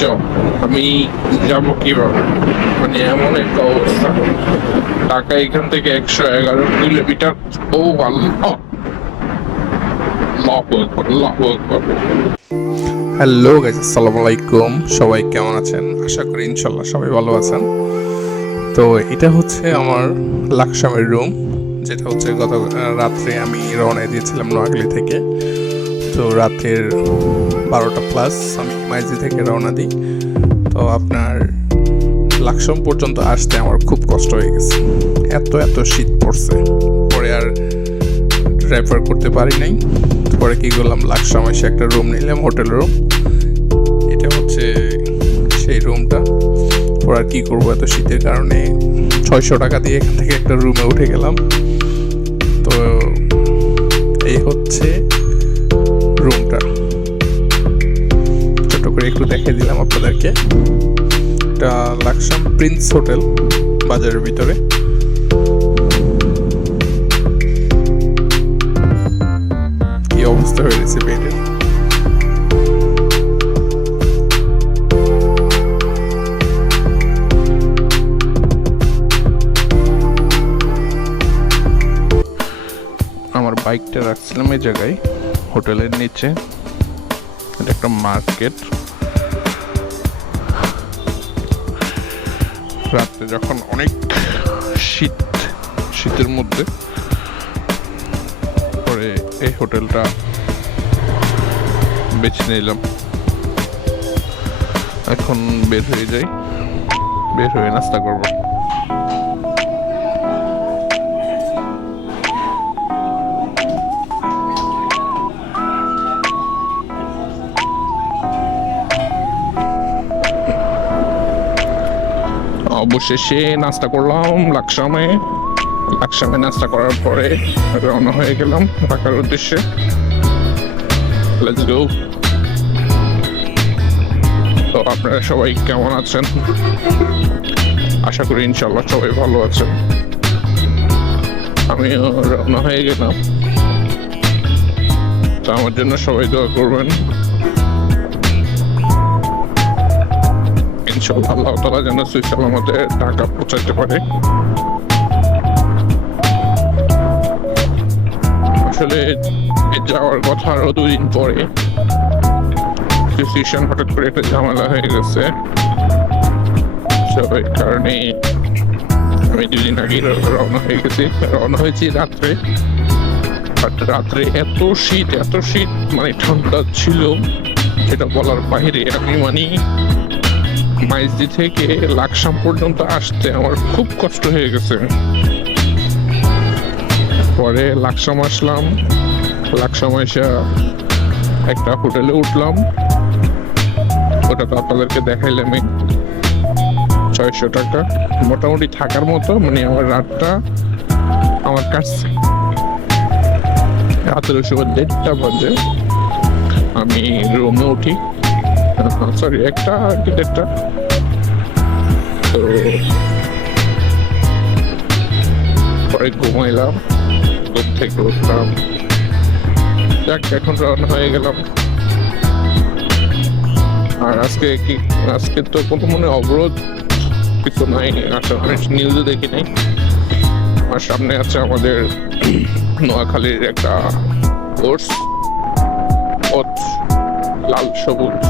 নির্জন, আমি যাব কিভাবে? মানে এমন একটা অবস্থা, ঢাকা এখান থেকে 111 কিলোমিটার। ও আল্লাহ, আল্লাহু আকবার, আল্লাহু আকবার। হ্যালো গাইস, আসসালামু আলাইকুম। সবাই কেমন আছেন? আশা করি ইনশাল্লাহ সবাই ভালো আছেন। তো এটা হচ্ছে আমার লাকসামের রুম, যেটা হচ্ছে গত রাত্রে আমি রওনা দিয়েছিলাম নোয়াখালী থেকে। তো রাতের 12টা প্লাস আমি মাইজি থেকে রওনা দিই। তো আপনার লাকসাম পর্যন্ত আসতে আমার খুব কষ্ট হয়ে গেছে, এত শীত পড়ছে। পরে আর ড্রাইভার করতে পারি নাই। পরে কি করলাম, লাকসাম এসে একটা রুম নিলাম, হোটেল রুম। এটা হচ্ছে সেই রুমটা। পর আর কি করবো, এত শীতের কারণে 600 টাকা দিয়ে এখান থেকে একটা রুমে উঠে গেলাম। তো এই হচ্ছে রুমটা, ছোট করে একটু দেখিয়ে দিলাম আপনাদেরকে। এটা লাকসাম প্রিন্স হোটেল, বাজারের ভিতরে। কি অবস্থা হয়ে গেছে বেডের। আমার বাইকটা রাখছিলাম এই জায়গায়, হোটেলের নিচে। এটা একটা মার্কেট। রাত্রে যখন অনেক শীতের মধ্যে পরে এই হোটেলটা বেছে নিলাম। এখন বের হয়ে যাই, বের হয়ে নাস্তা করবো। অবশেষে নাস্তা করলাম লাকসামে। নাস্তা করার পরে রওনা হয়ে গেলাম ঢাকার উদ্দেশ্যে। Let's go. তো আপনারা সবাই কেমন আছেন? আশা করি ইনশাল্লাহ সবাই ভালো আছেন। আমিও রওনা হয়ে গেলাম। তো আমার জন্য সবাই দোয়া করবেন। ইনশাল্লাহ আল্লাহ তাআলা যেন সহি সালামতে ঢাকা পৌঁছাতে পারে। আসলে যাওয়ার কথা আরো 2 দিন পরে, ডিসিশন হঠাৎ করে একটা ঝামেলা হয়ে গেছে। এই কারণে আমি 2 দিন আগে রওনা হয়েছি রাত্রে। রাত্রে এত শীত, মানে ঠান্ডা ছিল যেটা বলার বাইরে। আমি মাইজদি থেকে লাকসাম পর্যন্ত আসতে আমার খুব কষ্ট হয়ে গেছে। পরে লাকসাম আসলাম। লাকসাম এসে একটা হোটেলে উঠলাম, ওটা তো আপনাদেরকে দেখাইলাম। 600 টাকা মোটামুটি থাকার মতো। মানে আমার রাতটা আমার কাছে রাতের সময় 1:30 বাজে আমি রুমে উঠি। সরি, 1:30। তো পরে ঘুমাইলাম, ঘুম থেকে উঠলাম। যাক, এখন রওনা হয়ে গেলাম। আর আজকে তো কোনো মনে অবরোধ কিছু নাই, আসলে আমি নিউজে দেখি নাই। আর সামনে আছে আমাদের নোয়াখালীর একটা কোর্স, লাল সবুজ।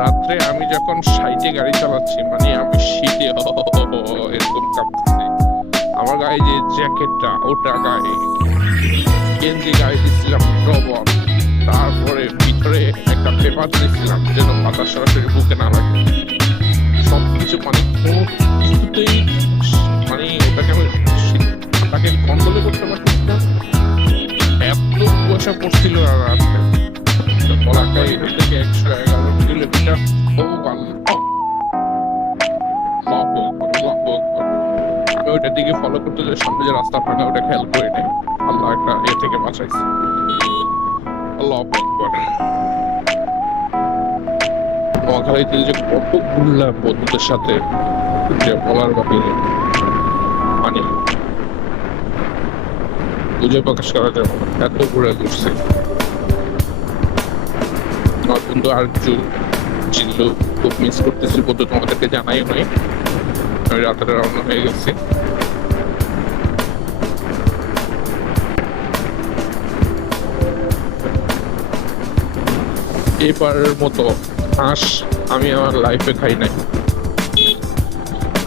রাত্রে আমি যখন সাইডে গাড়ি চালাচ্ছি, মানে আমি শীতে এরকম কাঁপতেছি। আমার গায়ে যে জ্যাকেটটা, ওটা গায়ে, গেঞ্জি গায়ে দিচ্ছিলাম ডবল। তারপরে ভিতরে একটা পেপার দিচ্ছিলাম যেন বাতাস সরাসরি বুকে না লাগে। সবকিছু মানে কোনো কিছুতেই, মানে ওটাকে আমি তাকে কন্ট্রোল করতে পারছি না। এত কুয়াশা পড়ছিল আর রাত্রে। বলাকায় এখান থেকে 111 কিলোমিটার। ও আল্লাহ, আমি ওইটার দিকে ফলো করতে যে সামনে যে রাস্তা ফাঁকা, ওটা খেয়াল করে নেই। আল্লাহ একটা এ থেকে বাঁচাইছে। আল্লাহু আকবার। নোয়াখালীতে যে কত ঘুরলাম বন্ধুদের সাথে, যে বলার বাহিরে। মানে বুঝে প্রকাশ করা যাবে না, এত ঘুরে ঘুরছে। আমার বন্ধু আরজু জিল্লু খুব মিস করতেছি, বন্ধু তোমাদেরকে জানাই নাই, আমি রাতে রওনা হয়ে গেছি। এবারের মতো হাঁস আমি আমার লাইফে খাই নাই।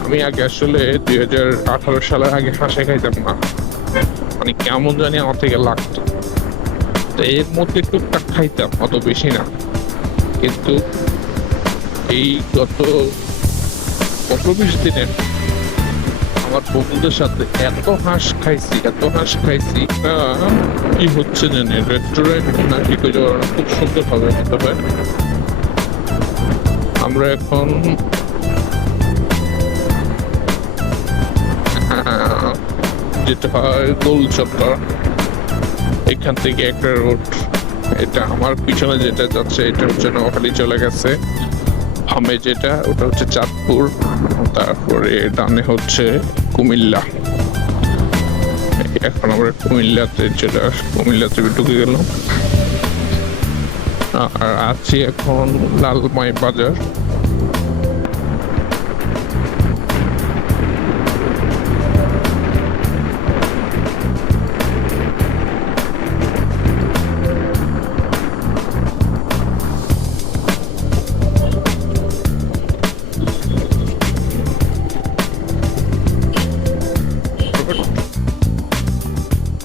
আমি আগে আসলে 2018 সালের আগে হাঁসে খাইতাম না, মানে কেমন জানি আমার থেকে লাগতো। তো এর মধ্যে টুকটাক খাইতাম, অত বেশি না। কিন্তু এই গত 15-20 দিনে আমার বন্ধুদের সাথে এত হাঁস খাইছি, কি হচ্ছে জানি রেস্টুরেন্ট নাকি খুব সুন্দর হবে মতো হয়। আমরা এখন যেতে হয় গোল চত্বর, এখান থেকে একটা রোড, এটা আমার পিছনে যেটা যাচ্ছে এটা হচ্ছে নোয়াখালী চলে গেছে, বামে যেটা ওটা হচ্ছে চাঁদপুর, তারপরে ডানে হচ্ছে কুমিল্লা। এখন আমরা কুমিল্লাতে ঢুকে গেলাম, আর আছি এখন লালমাই বাজার।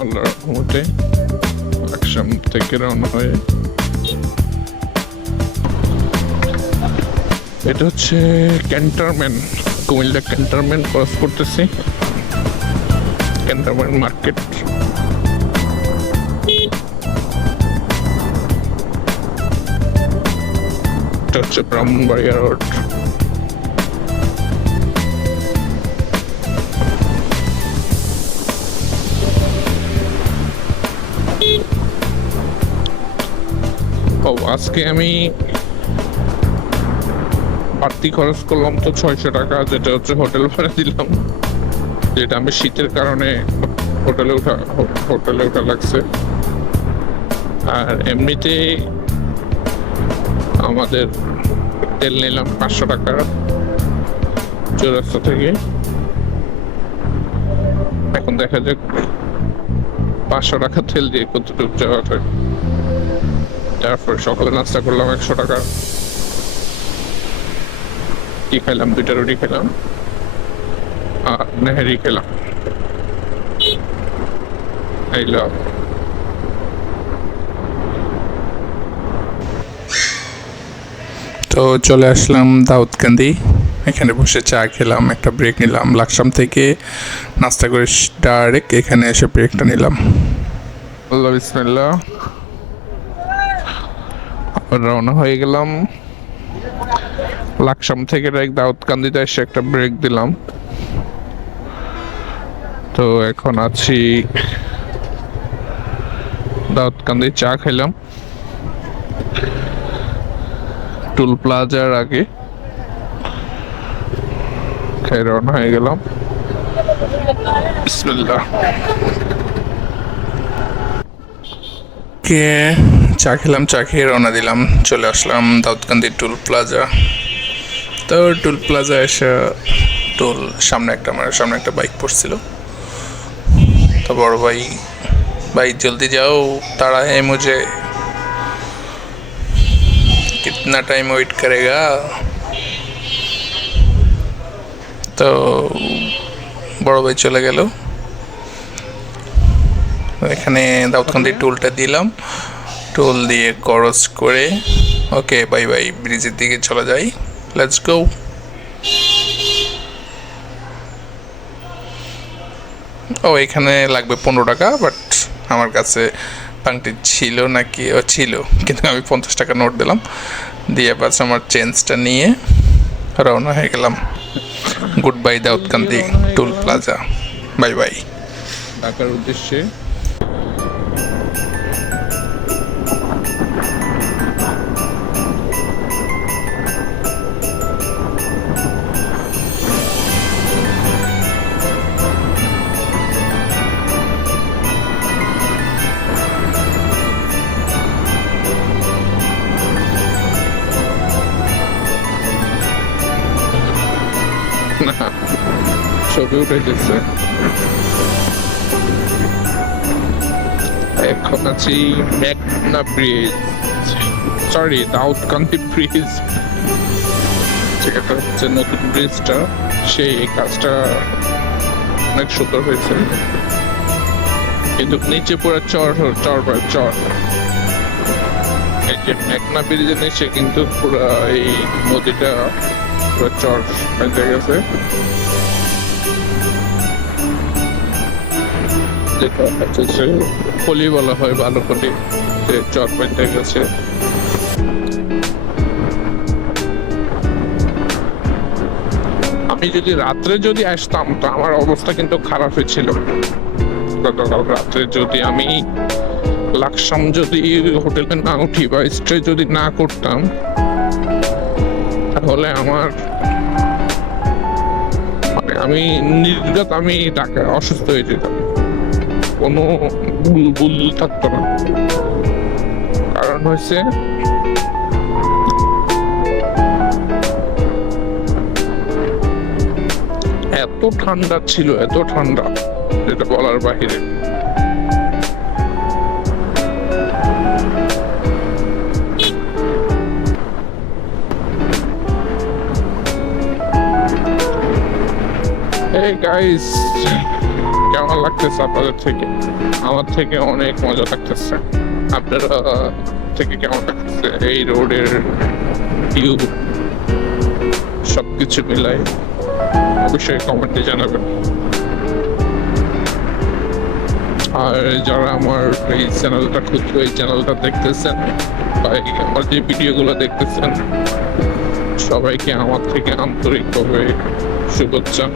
আল্লাহর রহমতে লাকসাম থেকে রওনা হয়ে, এটা হচ্ছে ক্যান্টনমেন্ট, কুমিল্লা ক্যান্টনমেন্ট ক্রস করতেছি, ক্যান্টনমেন্ট মার্কেট। এটা হচ্ছে ব্রাহ্মণবাড়িয়া রোড। আজকে আমি বাড়তি খরচ করলাম তো 600 টাকা, যেটা হচ্ছে হোটেল ভাড়া দিলাম, যেটা আমি শীতের কারণে হোটেলে ওঠা লাগছে। আর এমনিতে আমাদের তেল নিলাম 500 টাকা চৌরাস্তা থেকে। এখন দেখা যাক 500 টাকা তেল দিয়ে কতটুকু যাওয়া যায়। তারপর সকালে নাস্তা করলাম 100 টাকা, কি খেলাম, 2টা রুটি খেলাম আর নেহারি খেলাম। তো চলে আসলাম দাউদকান্দি, এখানে বসে চা খেলাম, একটা ব্রেক নিলাম, লাকসাম থেকে নাস্তা করে ডাইরেক্ট এখানে এসে ব্রেকটা নিলাম। আল্লাহ বিসমিল্লাহ, রওনা হয়ে গেলাম। লাকসাম থেকে ডাইরেক্ট দাউদকান্দিতে এসে একটা ব্রেক দিলাম। তো এখন আছি দাউদকান্দি, চা খেলাম টুল প্লাজার আগে, খেয়ে রওনা হয়ে গেলাম। বিসমিল্লাহ। চা খেলাম, চা খেয়ে রওনা দিলাম, চলে আসলাম দাউদকান্দি টুল প্লাজা। তো টুল প্লাজা এসে সামনে একটা বাইক পড়ছিল, তো বড় ভাই জলদি যাও, ताड़ा है मुझे, कितना टाइम वेट करेगा। তো বড় ভাই চলে গেল, এখানে দাউদকান্দি টুলটা দিলাম, টুল দিয়ে ক্রস করে ওকে বাই বাই, ব্রিজের দিকে চলে যাই, লেটস গো। ও এখানে লাগবে 15 টাকা, বাট আমার কাছে পাংটি ছিল নাকি ছিল, কিন্তু আমি 50 টাকা নোট দিলাম, দিয়ে বাস আমার চেঞ্জটা নিয়ে রওনা হয়ে গেলাম। গুড বাই দাউদকান্দি টুল প্লাজা, বাই বাই। ঢাকার উদ্দেশ্যে ছবি উঠাইতেছে। এখন আছি মেঘনা ব্রিজ, সরি দাউদকান্দি ব্রিজ, যেটা হচ্ছে নতুন ব্রিজটা, সেই কাজটা অনেক সুন্দর হয়েছে, কিন্তু নিচে পুরো চর চর বাই চর। এই যে মেঘনা ব্রিজের নিচে কিন্তু পুরো এই নদীটা পুরো চর হয়ে গেছে, যেটা হচ্ছে যে পলি বলা হয়, ভালো পলি, যে চর পাইতে গেছে। আমি যদি রাত্রে যদি আসতাম তো আমার অবস্থা কিন্তু খারাপ হয়েছিল। গতকাল রাত্রে যদি আমি লাকসাম যদি হোটেলে না উঠি বা স্টে যদি না করতাম, তাহলে আমার মানে আমি নির্ঘাত আমি ঢাকা অসুস্থ হয়ে যেতাম, কোনো ভুল থাকতো না। কারণ হয়েছে এত ঠান্ডা ছিল, এত ঠান্ডা যেটা বলার বাহিরে। এই গাইস, কেমন লাগতেছে আপনাদের থেকে? আমার থেকে অনেক মজা লাগতেছে। আপনারা থেকে কেমন লাগতেছে? এই রোডের ভিউ সবকিছু মিলাই অবশ্যই কমেন্টে জানাবেন। আর যারা আমার এই চ্যানেলটা খুঁজছে, এই চ্যানেলটা দেখতেছেন বা আমার যে ভিডিওগুলো দেখতেছেন, সবাইকে আমার থেকে আন্তরিকভাবে শুভেচ্ছা।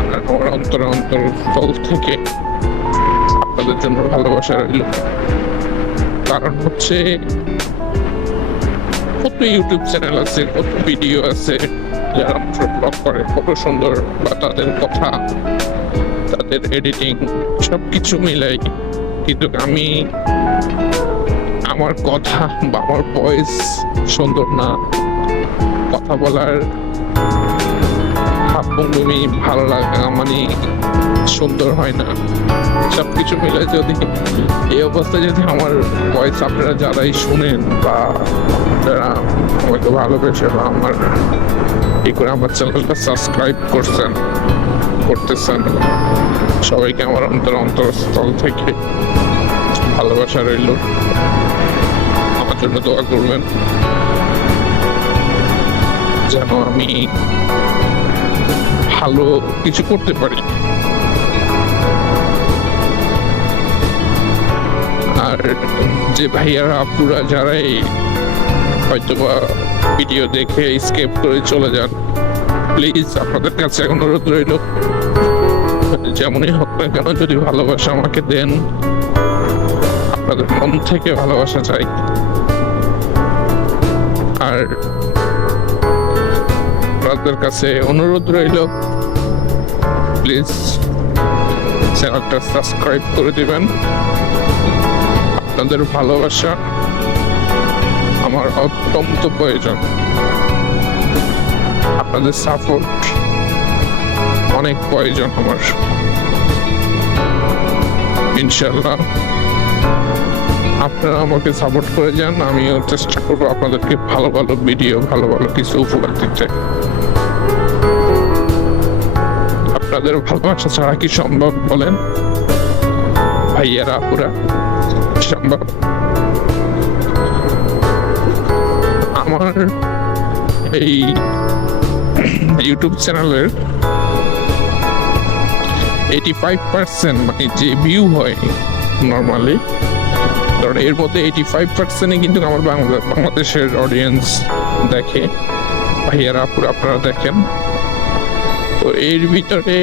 আর আমার অন্তরস্থল থেকে আপনাদের জন্য ভালোবাসা রইল। কারণ হচ্ছে কত ইউটিউব চ্যানেল আছে, কত ভিডিও আছে যারা ব্লগ করে, কত সুন্দর, বা তাদের কথা, তাদের এডিটিং সবকিছু মিলাই, কিন্তু আমি আমার কথা বা আমার ভয়েস সুন্দর না, কথা বলার ভাবভঙ্গি ভালো লাগা মানে সুন্দর হয় না, সবকিছু মিলে যদি এই অবস্থায় যদি আমার ভয়েস আপনারা যারাই শুনেন বা যারা আমাকে ভালোবেসে বা আমার এই করে আমার চ্যানেলটা সাবস্ক্রাইব করতেছেন, সবাইকে আমার অন্তরস্থল থেকে ভালোবাসা রইল। আমার জন্য দোয়া করবেন যেন আমি ভালো কিছু করতে পারি। আর যে ভাইয়ারা আপুরা যারাই হয়তোবা ভিডিও দেখে স্কিপ করে চলে যান, প্লিজ আপনাদের কাছে অনুরোধ রইল, যেমনই হোক না কেন যদি ভালোবাসা আমাকে দেন, আপনাদের মন থেকে ভালোবাসা চাই। আর আপনাদের কাছে অনুরোধ রইল, প্লিজ চ্যানেলটা সাবস্ক্রাইব করে দিবেন। আপনাদের ভালোবাসা আমার অত্যন্ত প্রয়োজন, আপনাদের সাপোর্ট অনেক প্রয়োজন আমার। ইনশাল্লাহ আপনারা আমাকে সাপোর্ট করে যান, আমিও চেষ্টা করবো আপনাদেরকে ভালো ভালো ভিডিও, ভালো ভালো কিছু উপহার দিতে। আপনাদের ভালোবাসা ছাড়া কি সম্ভব বলেন ভাইয়ারা আপুরা? সম্ভব? আমার এই ইউটিউব চ্যানেলের 85% মানে যে ভিউ হয় নর্মালি, কারণ এর মধ্যে 85% কিন্তু আমার বাংলাদেশের অডিয়েন্স দেখে, ভাইয়ারা আপুরা আপনারা দেখেন। তো এর ভিতরে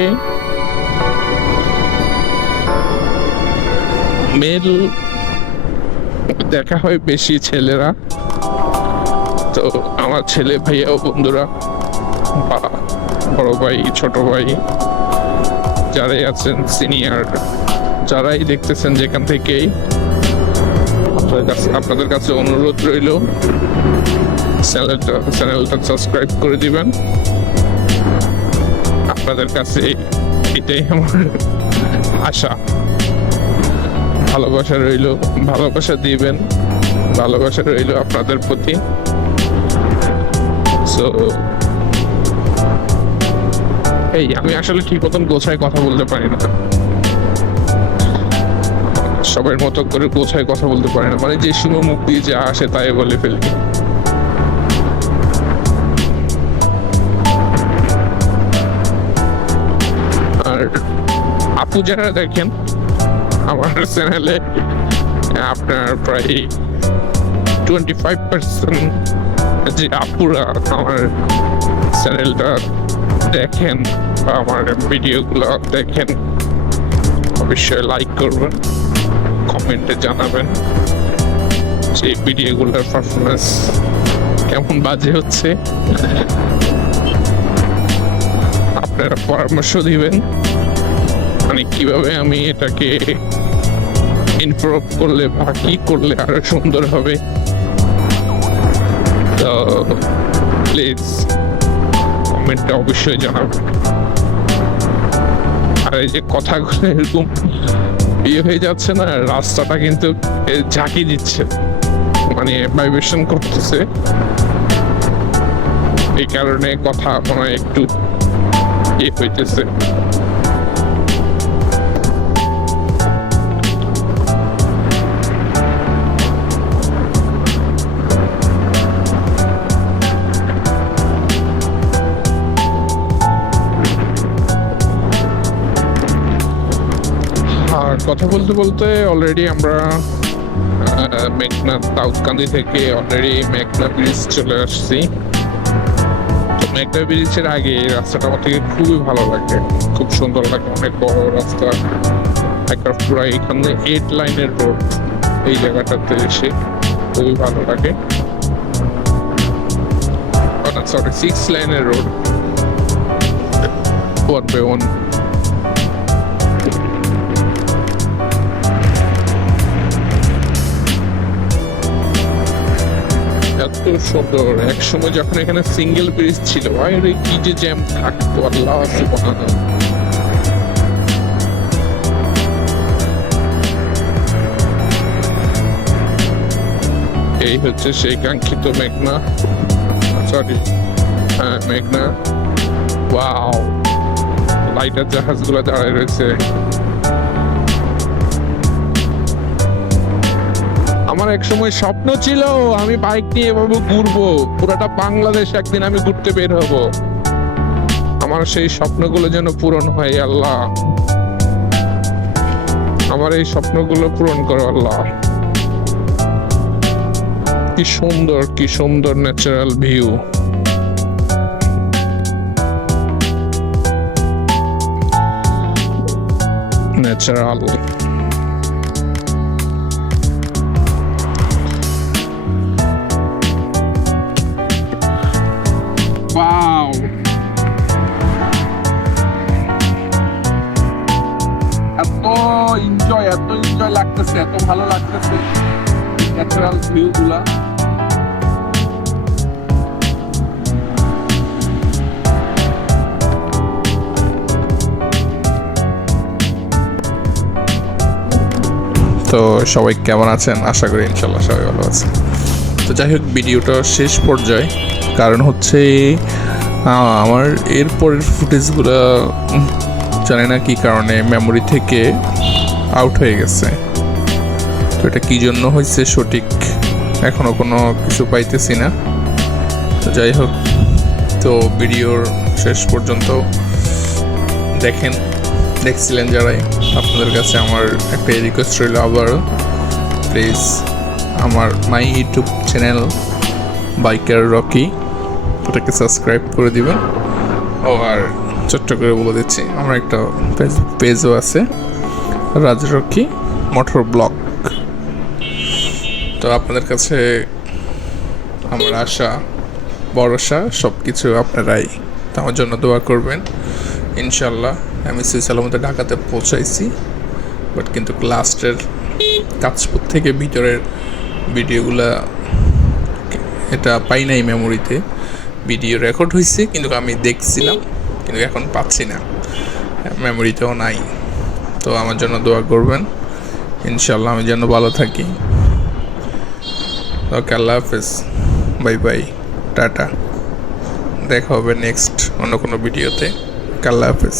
মেল দেখা হয় বেশি ছেলেরা। তো আমার ছেলে ভাইয়া ও বন্ধুরা বা বড় ভাই ছোট ভাই যারাই আছেন, সিনিয়র যারাই দেখতেছেন যেখান থেকেই, আপনাদের কাছে অনুরোধ রইল চ্যানেলটা সাবস্ক্রাইব করে দিবেন। আপনাদের কাছে এটাই আমার আশা। ভালোবাসা রইল, ভালোবাসা দিবেন, ভালোবাসা রইল আপনাদের প্রতি। সো এই আমি আসলে ঠিক মতন গোছায় কথা বলতে পারি না, সবার মতো করে গোছায় কথা বলতে পারি না, মানে যে সময় মুখ দিয়ে যা আসে তাই বলে ফেলি। আর আপু যারা দেখেন আমার চ্যানেলে, আপনার প্রায় 25% যে আপুরা আমার চ্যানেলটা দেখেন বা আমার ভিডিওগুলো দেখেন, অবশ্যই লাইক করবেন, কমেন্টে জানাবেন যে ভিডিওগুলোর পারফরমেন্স কেমন বাজে হচ্ছে। আপনারা পরামর্শ দিবেন মানে কিভাবে আমি এটাকে ইমপ্রুভ করলে বা কি করলে আরো সুন্দর হবে। তো প্লিজ কমেন্টে অবশ্যই জানাবেন। আর এই যে কথাগুলো এরকম ইয়ে হয়ে যাচ্ছে না, রাস্তাটা কিন্তু ঝাঁকি দিচ্ছে, মানে ভাইব্রেশন করতেছে, এই কারণে কথা মনে হয় একটু ইয়ে হইতেছে। আর কথা বলতে বলতে অলরেডি আমরা মেঘনা দাউদকান্দি থেকে অলরেডি মেঘনা ব্রিজ চলে আসছি। তো মেঘনা ব্রিজের আগে এই রাস্তাটা আমার থেকে খুবই ভালো লাগে, খুব সুন্দর লাগে, অনেক বড় রাস্তা, একটা পুরো এখানে 8 লাইনের রোড, এই জায়গাটাতে এসে খুবই ভালো লাগে। সরি 6 লাইনের রোড, 1/1। এত সুন্দর, এক সময় যখন এখানে সিঙ্গেল ব্রিজ ছিল, আরে কি যে জ্যাম থাকতো, আল্লাহ সুবহানাল্লাহ। এই হচ্ছে সেই কাঙ্ক্ষিত মেঘনা, সরি হ্যাঁ মেঘনা। ওয়াও, লাইটার জাহাজগুলো দাঁড়ায় রয়েছে। আমার এক সময় স্বপ্ন ছিল আমি বাইক নিয়ে এভাবে ঘুরবো, পুরাটা বাংলাদেশ একদিন আমি ঘুরতে বের হব। আমার সেই স্বপ্নগুলো যেন পূরণ হয় আল্লাহ, আমার এই স্বপ্নগুলো পূরণ করো আল্লাহ। কি সুন্দর, কি সুন্দর ন্যাচারাল ভিউ। Natural Wow! এত এনজয় লাগতেছে, এত ভালো লাগতেছে ন্যাচারাল ভিউ গুলা। তো সবাই কেমন আছেন? আশা করি ইনশাল্লাহ সবাই ভালো আছেন। তো যাই হোক, ভিডিওটা শেষ পর্যায়ে, কারণ হচ্ছে আমার এরপরের ফুটেজগুলো জানি না কি কারণে মেমোরি থেকে আউট হয়ে গেছে। তো এটা কী জন্য হয়েছে সঠিক এখনও কোনো কিছু পাইতেছি না। তো যাই হোক, তো ভিডিওর শেষ পর্যন্ত দেখছিলেন যারাই, আপনাদের কাছে আমার একটা রিকোয়েস্ট রইল আবারও, প্লিজ আমার my YouTube channel biker Rocky, ওটাকে সাবস্ক্রাইব করে দিবেন। ও আর ছোট্ট করে বলে দিচ্ছি, আমার একটা পেজও আছে, রাজরকি মোটর ব্লগ। তো আপনাদের কাছে আমার আশা ভরসা সব কিছু আপনারাই আমার জন্য দোয়া করবেন। ইনশাল্লাহ আমি সালামতে ঢাকাতে পৌঁছাইছি, বাট কিন্তু লাস্টের কাজপুর থেকে ভিতরের ভিডিওগুলা এটা পাই নাই মেমোরিতে। ভিডিও রেকর্ড হয়েছে কিন্তু আমি দেখছিলাম, কিন্তু এখন পাচ্ছি না, মেমোরিতেও নাই। তো আমার জন্য দোয়া করবেন, ইনশাল্লাহ আমি যেন ভালো থাকি। ওকে, আল্লাহ হাফেজ, বাই বাই, টাটা। দেখা হবে নেক্সট অন্য কোনো ভিডিওতে। আল্লাহ হাফেজ।